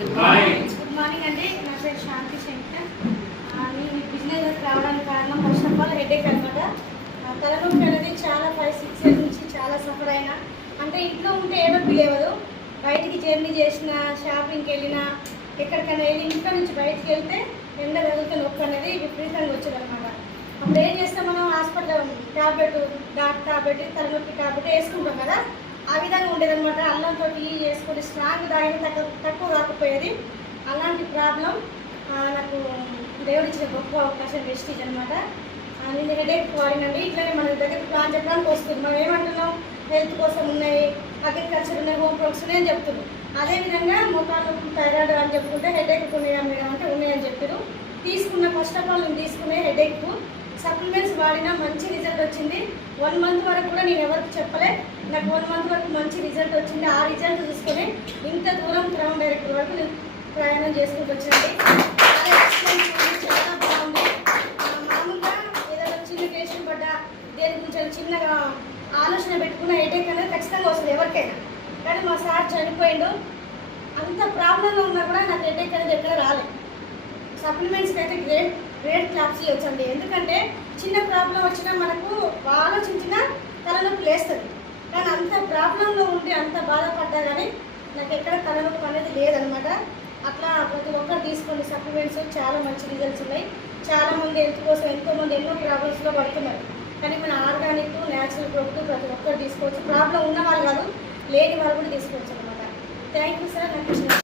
Good morning అండి. నా పేరు శాంతి శంకర్. నేను ఈ బిజినెస్ రావడానికి కారణం ఫస్ట్ ఆఫ్ ఆల్ హెడేక్ అనమాట. తలనొప్పి అనేది చాలా 5-6 ఇయర్స్ నుంచి చాలా సఫర్ అయినా, అంటే ఇంట్లో ఉంటే ఏమో పిలేవదు. బయటికి జర్నీ చేసిన, షాపింగ్కి వెళ్ళినా, ఎక్కడికైనా వెళ్ళి ఇంట్లో నుంచి బయటికి వెళ్తే ఎండ తగిలితే నొప్పి అనేది విపరీతంగా వచ్చేదన్నమాట. అప్పుడు ఏం చేస్తాం, మనం హాస్పిటల్ టాబ్లెట్ తలనొప్పి టాబ్లెట్ వేసుకుంటాం కదా, ఆ విధంగా ఉండేదన్నమాట. అల్లంతో టీ చేసుకొని స్ట్రాంగ్ తాగిన తక్కువ కాకపోయేది. అలాంటి ప్రాబ్లం నాకు దేవుడిచ్చిన గొప్ప అవకాశం వెస్టీజ్ అనమాట. నేను హెడేక్ వాడినండి. ఇట్లానే మన దగ్గర ప్లాన్ చెప్పడానికి వస్తుంది. మనం ఏమంటున్నాం, హెల్త్ కోసం ఉన్నాయి, అగ్రికల్చర్ ఉన్నాయి, హోమ్ ప్రొడక్ట్స్ ఉన్నాయని చెప్తున్నాం. అదేవిధంగా మోకాలు థైరాయిడ్ అని చెప్పుకుంటే హెడేక్ ఉన్నాయా మేడం అంటే ఉన్నాయని చెప్పారు. ఫస్ట్ ఆఫ్ ఆల్ నేను తీసుకునే హెడేక్ సప్లిమెంట్స్ వాడినా మంచి రిజల్ట్ వచ్చింది. 1 మంత్ వరకు కూడా నేను ఎవరికి చెప్పలే. నాకు 1 మంత్ వరకు మంచి రిజల్ట్ వచ్చింది. ఆ రిజల్ట్ చూసుకొని ఇంత దూరం క్రౌన్ డైరెక్టర్ వరకు నేను ప్రయాణం చేసుకుంటూ వచ్చింది. చాలా బాగుంది. మామూలుగా ఏదైనా చిన్న టేషన్ పడ్డా, దేని గురించి చిన్నగా ఆలోచన పెట్టుకున్న హెడేక్ అనేది ఖచ్చితంగా వస్తుంది ఎవరికైనా. కానీ మా సార్ చనిపోయిండు. అంత ప్రాబ్లంలో ఉన్నా కూడా నాకు హెడేక్ అనేది ఎక్కడ రాలేదు. సప్లిమెంట్స్కి అయితే గ్రేట్ క్లాప్స్ ఇవ్వచ్చండి. ఎందుకంటే చిన్న ప్రాబ్లం వచ్చినా మనకు ఆలోచించిన తలనొప్పి లేస్తుంది. కానీ అంత ప్రాబ్లంలో ఉండి అంత బాధపడ్డా కానీ నాకు ఎక్కడ తలనొప్పి అనేది లేదనమాట. అట్లా ప్రతి ఒక్కరు తీసుకోండి సప్లిమెంట్స్, చాలా మంచి రిజల్ట్స్ ఉన్నాయి. చాలామంది హెల్త్ కోసం ఎంతోమంది ఎన్నో ప్రాబ్లమ్స్లో పడుతున్నారు. కానీ మన ఆర్గానిక్ న్యాచురల్ ప్రొడక్ట్ ప్రతి ఒక్కరు తీసుకోవచ్చు. ప్రాబ్లం ఉన్న వాళ్ళు కాదు, లేని వాళ్ళు కూడా తీసుకోవచ్చు అనమాట. Thank you sir. నాకు